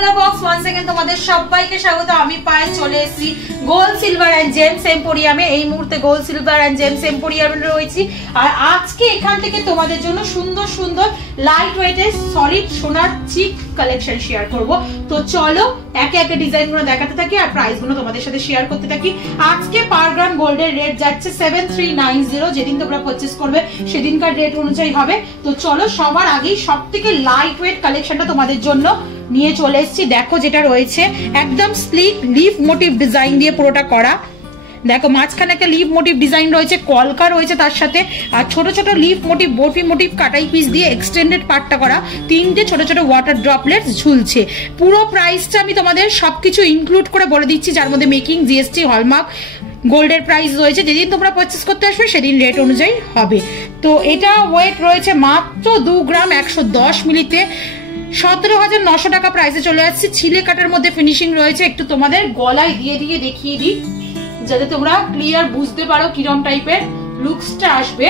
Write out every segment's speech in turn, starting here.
Colour box once again তোমাদের সবাইকে স্বাগত। আমি পায়ে চলে এসেছি গোল্ড সিলভার এন্ড জেমস এম্পোরিয়ামে। এই মুহূর্তে গোল্ড সিলভার এন্ড জেমস এম্পোরিয়ামে রয়েছি। আর আজকে এখান থেকে তোমাদের জন্য সুন্দর সুন্দর লাইট ওয়েটের সলিড সোনার চিক কালেকশন শেয়ার করব। তো চলো একে একে ডিজাইনগুলো দেখাতে থাকি আর প্রাইসগুলো তোমাদের সাথে শেয়ার করতে থাকি। আজকে পার গ্রাম গোল্ডের রেট যাচ্ছে 7390। যেদিন তোমরা পারচেজ করবে সেদিনকার রেট অনুযায়ী হবে। তো চলো সবার আগেই সবথেকে লাইট ওয়েট কালেকশনটা তোমাদের জন্য নিয়ে চলে এসেছি। দেখো যেটা রয়েছে একদম স্লিক লিফ মোটিভ ডিজাইন দিয়ে পুরোটা করা। দেখো মাঝখানে একটা লিফ মোটিভ ডিজাইন রয়েছে, কলকা রয়েছে তার সাথে, আর ছোট ছোট লিফ মোটিভ বরফি মোটিভ কাটাই পিস দিয়ে এক্সটেন্ডেড পার্টটা করা, তিনটে ছোট ছোট ওয়াটার ড্রপলেটস ঝুলছে। পুরো প্রাইসটা আমি তোমাদের সবকিছু ইনক্লুড করে বলে দিচ্ছি, যার মধ্যে মেকিং, জিএসটি, হলমার্ক, গোল্ডের প্রাইস রয়েছে। যেদিন তোমরা পারচেজ করতে আসবে সেদিন রেট অনুযায়ী হবে। তো এটা ওয়েট রয়েছে মাত্র 2 গ্রাম 110 মিলিতে, 17,900 টাকা প্রাইসে চলে আসছে। ছিলে কাটার মধ্যে ফিনিশিং রয়েছে। একটু তোমাদের গলায় দিয়ে দিয়ে দেখিয়ে দিই যাতে তোমরা ক্লিয়ার বুঝতে পারো কিরম টাইপের লুকসটা আসবে।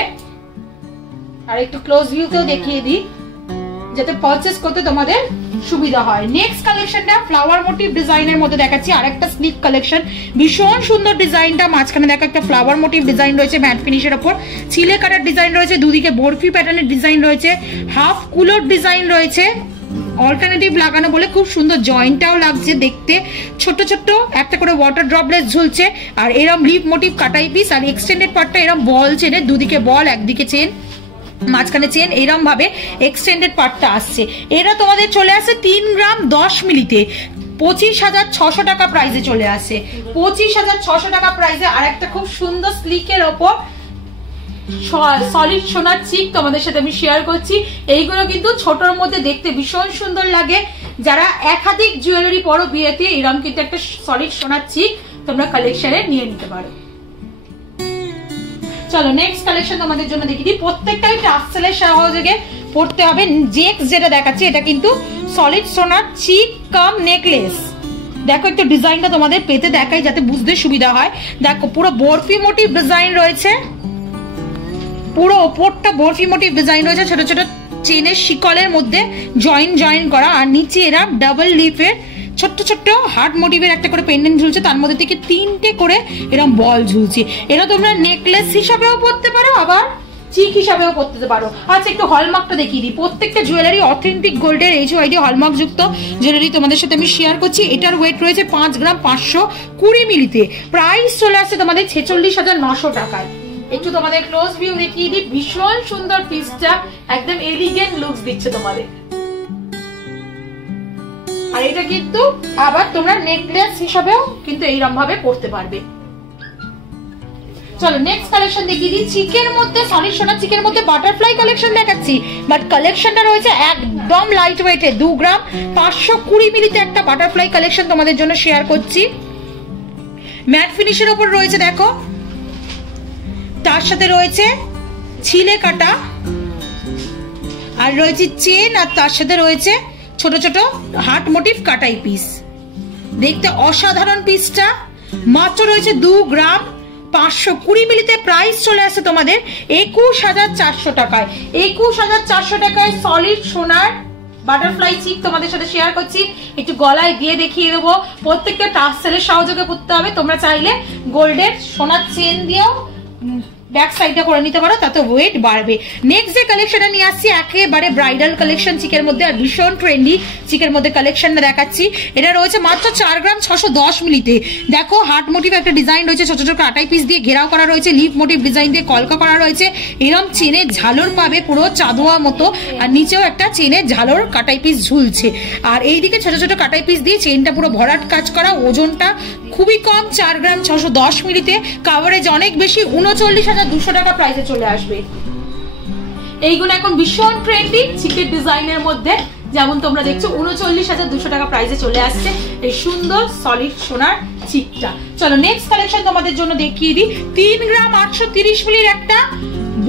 আর একটু ক্লোজ ভিউতেও দেখিয়ে দিই যাতে পারচেজ করতে তোমাদের সুবিধা হয়। নেক্সট কালেকশনটা ফ্লাওয়ার মোটিভ ডিজাইনের মধ্যে দেখাচ্ছি। আরেকটা স্লিক কালেকশন, ভীষণ সুন্দর ডিজাইনটা। মাঝখানে দেখো একটা ফ্লাওয়ার মোটিভ ডিজাইন রয়েছে ম্যাট ফিনিশের ওপর, ছিলে কাটার ডিজাইন রয়েছে, দুদিকে বরফি প্যাটার্নের ডিজাইন রয়েছে, হাফ কুলোর ডিজাইন রয়েছে, অল্টারনেটিভ লাগানো বলে খুব সুন্দর জয়েন্টটাও লাগছে দেখতে। ছোট ছোট একটা করে ওয়াটার ড্রপলেটস ঝুলছে আর এরম লিফ মোটিভ কাটাই পিস। আর এক্সটেন্ডেড পার্টটা এরম বল চেনে, দুদিকে বল একদিকে চেন, মাঝখানে চেন, এরম ভাবে এক্সটেন্ডেড পার্টটা আসছে। এটা তোমাদের চলে আসে 3 গ্রাম 10 মিলিতে, 25,600 টাকা প্রাইসে চলে আসে। 25,600 টাকা প্রাইসে আর একটা খুব সুন্দর স্লিকের ওপর সলিড সোনার চিক তোমাদের সাথে আমি শেয়ার করছি। এইগুলো কিন্তু ছোটর মধ্যে দেখতে ভীষণ সুন্দর লাগে। যারা একাধিক জুয়েলারি পরো বিয়েতে, এরকম কিন্তু একটা সলিড সোনার চিক তোমরা কালেকশনে নিয়ে নিতে পারো। চলো নেক্সট কালেকশন তোমাদের জন্য দেখিয়ে দিই। প্রত্যেকটাই টাসেলের সহযোগে পড়তে হবে। নেক্সট যেটা দেখাচ্ছি এটা কিন্তু সলিড সোনার চিক কাম নেকলেস। দেখো একটু ডিজাইনটা তোমাদের পেতে দেখাই যাতে বুঝতে সুবিধা হয়। দেখো পুরো বরফি মোটিভ ডিজাইন রয়েছে, পুরো ওপরটা বরফি মোটিভ ডিজাইন রয়েছে, ছোট ছোট চেনের শিকলের মধ্যে জয়েন করা। আর নিচে এরা ডাবল লিফের ছোট্ট ছোট্ট হার্ট মোটিভের একটা করে পেন্ডেন্ট ঝুলছে, তার মধ্যে থেকে 3টে করে এরকম বল ঝুলছে। এটা তোমরা নেকলেস হিসাবেও পরতে পারো, আবার চিক হিসাবেও পরতে পারো। আচ্ছা একটু হলমার্কটা দেখিয়ে দিই। প্রত্যেকটা জুয়েলারি অথেন্টিক গোল্ডের HYD হলমার্ক যুক্ত জুয়েলারি তোমাদের সাথে আমি শেয়ার করছি। এটার ওয়েট রয়েছে 5 গ্রাম 520 মিলিতে, প্রাইস চলে আসছে তোমাদের 46,900 টাকায়। একটু তোমাদের ক্লোজ ভিউ দেখিয়ে দিই। ভীষণ সুন্দর পিসটা, একদম এলিগেন্ট লুকস দিচ্ছে তোমাদের। আর এটা কিন্তু আবার তোমরা নেকলেস হিসাবেও কিন্তু এইরকম ভাবে পরতে পারবে। চলো নেক্সট কালেকশন দেখিয়ে দিই। চিকের মধ্যে সলিড সোনার চিকের মধ্যে বাটারফ্লাই কালেকশন দেখাচ্ছি, বাট কালেকশনটা রয়েছে একদম লাইট ওয়েটে। 2 গ্রাম 520 মিলিতে একটা বাটারফ্লাই কালেকশন তোমাদের জন্য শেয়ার করছি। ম্যাট ফিনিশের উপর রয়েছে দেখো, তার সাথে রয়েছে ছিলে কাটা, আর রয়েছে চেন, আর তার সাথে রয়েছে ছোট ছোট হার্ট মোটিভ কাটাই পিস। দেখতে অসাধারণ পিসটা। মাত্র রয়েছে 2 গ্রাম 520 মিলিতে, প্রাইস চলে আসছে তোমাদের 21,400 টাকায়। 21,400 টাকায় সলিড সোনার বাটারফ্লাই চিক তোমাদের সাথে শেয়ার করছি। একটু গলায় দিয়ে দেখিয়ে দেবো। প্রত্যেকটা টাসেলের সহযোগে পড়তে হবে। তোমরা চাইলে গোল্ডের সোনার চেন দিয়েও ব্যাক সাইডটা করে নিতে পারো, তাতে ওয়েট বাড়বে। নেক্সট যে কালেকশনটা নিয়ে আসছি একেবারে ব্রাইডাল কালেকশন চিকের মধ্যে, আর ভীষণ ট্রেন্ডি চিকের মধ্যে কালেকশনটা দেখাচ্ছি। এটা রয়েছে মাত্র 4 গ্রাম 610 মিলিতে। দেখো হার্ট মোটিভ একটা ডিজাইন রয়েছে, ছোট ছোট কাটাই পিস দিয়ে ঘেরাও করা রয়েছে, লিফ মোটিভ ডিজাইন দিয়ে কলকা করা রয়েছে। এরকম চেনের ঝালর পাবে পুরো চাঁদোয়া মতো, আর নিচেও একটা চেনের ঝালর কাটাই পিস ঝুলছে। আর এইদিকে ছোট ছোট কাটাই পিস দিয়ে চেনটা পুরো ভরাট কাজ করা। ওজনটা খুবই কম, 4 গ্রাম 610 মিলিতে। কাভারেজ অনেক বেশি, 39,200 টাকা প্রাইসে চলে আসবে। এইগুলো এখন ভীষণ ট্রেন্ডি চিকের ডিজাইনের মধ্যে, যেমন তোমরা দেখছো 39,200 টাকা প্রাইসে চলে আসছে এই সুন্দর সলিড সোনার চিকটা। চলো নেক্সট কালেকশন তোমাদের জন্য দেখিয়ে দিই। 3 গ্রাম 830 মিলির একটা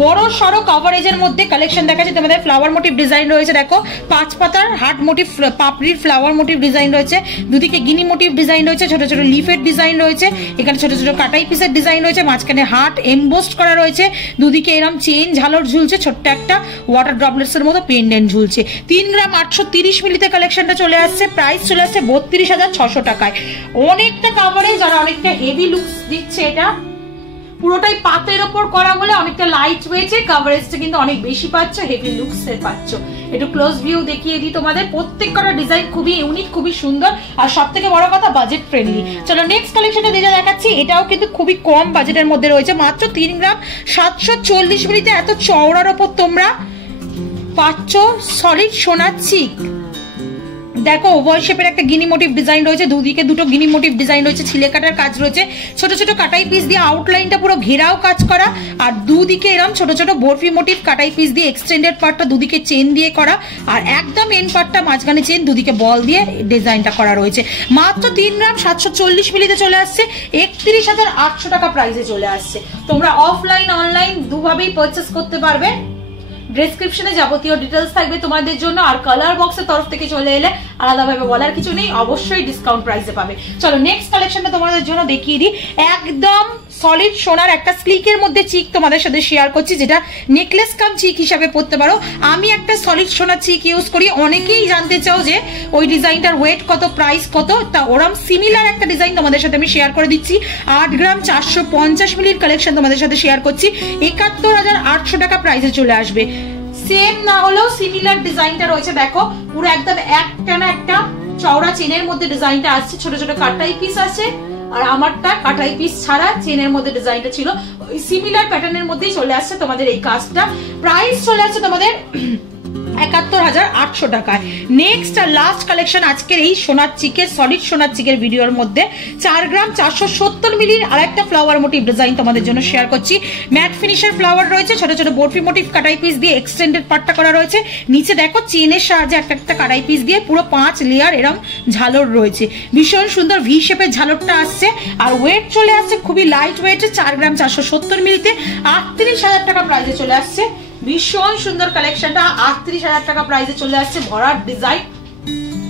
বড় সড়ো কভারেজের মধ্যে কালেকশন দেখাচ্ছি তোমাদের। ফ্লাওয়ার মোটিভ ডিজাইন রয়েছে, দেখো 5 পাতার হার্ট মোটিভ, পাপড়ির ফ্লাওয়ার মোটিভ ডিজাইন রয়েছে, দুদিকে গিনি মোটিভ ডিজাইন রয়েছে, ছোট ছোট লিফের ডিজাইন রয়েছে, এখানে ছোট ছোট কাটাই পিসের ডিজাইন রয়েছে, মাঝখানে হার্ট এমবোস্ট করা রয়েছে, দুদিকে এরকম চেইন ঝালর ঝুলছে, ছোট্ট একটা ওয়াটার ড্রপলেটস এর মতো পেন্ডেন্ট ঝুলছে। 3 গ্রাম 830 মিলিতে কালেকশনটা চলে আসছে, প্রাইস চলে আসছে 32,600 টাকায়। অনেকটা কাভারেজ আর অনেকটা হেভি লুকস দিচ্ছে, এটা পুরোটাই পাতের ওপর করা বলে অনেকটা লাইট ওয়েটে, কাভারেজটা কিন্তু অনেক বেশি পাচ্ছ, হেভি লুকস এর পাচ্ছ। একটু ক্লোজ ভিউ দেখিয়ে দিই তোমাদের, প্রত্যেকটা ডিজাইন খুবই ইউনিক, খুবই সুন্দর, আর সবথেকে বড় কথা বাজেট ফ্রেন্ডলি। চলো নেক্সট কালেকশনটা যেটা দেখাচ্ছি, এটাও কিন্তু খুবই কম বাজেটের মধ্যে রয়েছে, মাত্র 3 গ্রাম 740 মিলিতে এত চওড়ার ওপর তোমরা পাচ্ছ সলিড সোনার চিক। দেখো ওভাল শেপের একটা গিনি মোটিভ ডিজাইন রয়েছে, দুদিকে দুটো গিনি মোটিভ ডিজাইন রয়েছে, ছিলে কাটার কাজ রয়েছে, ছোট ছোট কাটাই পিস দিয়ে আউটলাইনটা পুরো ঘেরাও কাজ করা, আর দুদিকে এরকম ছোট ছোট বরফি মোটিভ কাটাই পিস দিয়ে এক্সটেন্ডেড পার্টটা দুদিকে চেন দিয়ে করা, আর একদম এন্ড পার্টটা মাঝখানে চেন, দুদিকে বল দিয়ে ডিজাইনটা করা রয়েছে। মাত্র 3 গ্রাম 740 মিলিতে চলে আসছে, 31,800 টাকা প্রাইসে চলে আসছে। তোমরা অফলাইন অনলাইন দুভাবেই পারচেস করতে পারবে। ডেসক্রিপশনে যাবতীয় ডিটেলস থাকবে তোমাদের জন্য, আর কালার বক্সের তরফ থেকে চলে এলে আলাদাভাবে বলার কিছু নেই, অবশ্যই ডিসকাউন্ট প্রাইসে পাবে। চলো নেক্সট কালেকশনটা তোমাদের জন্য দেখিয়ে দিই। একদম সলিড সোনার একটা স্লিকের মধ্যে চিক তোমাদের সাথে শেয়ার করছি, যেটা নেকলেস কাম চিক হিসাবে পড়তে পারো। আমি একটা সলিড সোনার চিক ইউজ করি, অনেকেই জানতে চাও যে ওই ডিজাইনটার ওয়েট কত, প্রাইস কত, তা ওরম সিমিলার একটা ডিজাইন তোমাদের সাথে আমি শেয়ার করে দিচ্ছি। 8 গ্রাম 450 মিলির কালেকশন তোমাদের সাথে শেয়ার করছি, 71,800 টাকা প্রাইসে চলে আসবে। সেম না হলেও সিমিলার ডিজাইনটা রয়েছে, দেখো পুরো একদম একটানা একটা চওড়া চেনের মধ্যে ডিজাইনটা আসছে, ছোট ছোট কাটাই পিস আছে, আর আমারটা কাটাই পিস ছাড়া চেনের মধ্যে ডিজাইনটা ছিল, ওই সিমিলার প্যাটার্নের মধ্যেই চলে আসছে তোমাদের এই কাজটা। প্রাইস চলে আসছে তোমাদের 71,800 টাকায়। নেক্সট আর লাস্ট কালেকশন আজকের এই সোনার চিকের, সলিড সোনার চিকের ভিডিওর মধ্যে 4 গ্রাম 470 মিলির আরেকটা ফ্লাওয়ার মোটিভ ডিজাইন তোমাদের জন্য শেয়ার করছি। ম্যাট ফিনিশের ফ্লাওয়ার রয়েছে, ছোট ছোট বরফি মোটিভ কাটাই পিস দিয়ে এক্সটেন্ডেড পার্টটা করা রয়েছে, নিচে দেখো চেনের সাহায্যে একটা একটা কাটাই পিস দিয়ে পুরো 5 লেয়ার এরকম ঝালর রয়েছে, ভীষণ সুন্দর ভি শেপের ঝালরটা আসছে, আর ওয়েট চলে আসছে খুবই লাইট ওয়েটে, 4 গ্রাম 470 মিলিতে 38,000 টাকা প্রাইসে চলে আসছে। ভীষণ সুন্দর কালেকশনটা 38,000 টাকা প্রাইসে চলে আসছে, ভরার ডিজাইন।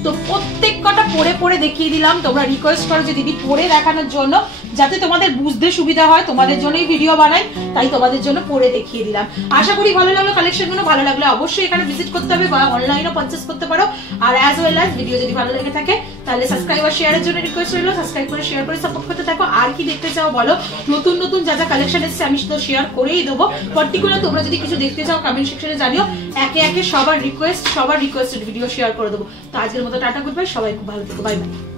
তো প্রত্যেক কটা পরে পরে দেখিয়ে দিলাম, তোমরা রিকোয়েস্ট করো যে দিদি পরে দেখানোর জন্য, যাতে তোমাদের বুঝতে সুবিধা হয়, তোমাদের জন্যই ভিডিও বানাই, তাই তোমাদের জন্য পরে দেখিয়ে দিলাম। আশা করি ভালো লাগলো কালেকশনগুলো, ভালো লাগলে অবশ্যই এখানে ভিজিট করতে হবে বা অনলাইনেও পারচেস করতে পারো। আর অ্যাজ ওয়েল অ্যাজ ভিডিও যদি ভালো লেগে থাকে তাহলে সাবস্ক্রাইব আর শেয়ারের জন্য রিকোয়েস্ট রইলো, সাবস্ক্রাইব করে শেয়ার করে সাপোর্ট করতে থাকো। আর কি দেখতে চাও বলো, নতুন নতুন যা যা কালেকশন এসেছে আমি তো শেয়ার করেই দেবো। পার্টিকুলার তোমরা যদি কিছু দেখতে চাও কমেন্ট সেকশনে জানিও, একে একে সবার রিকোয়েস্টেড ভিডিও শেয়ার করে দেবো। তো আজকের মতো টাটা, গুড বাই, সবাই খুব ভালো থেকো, বাই বাই।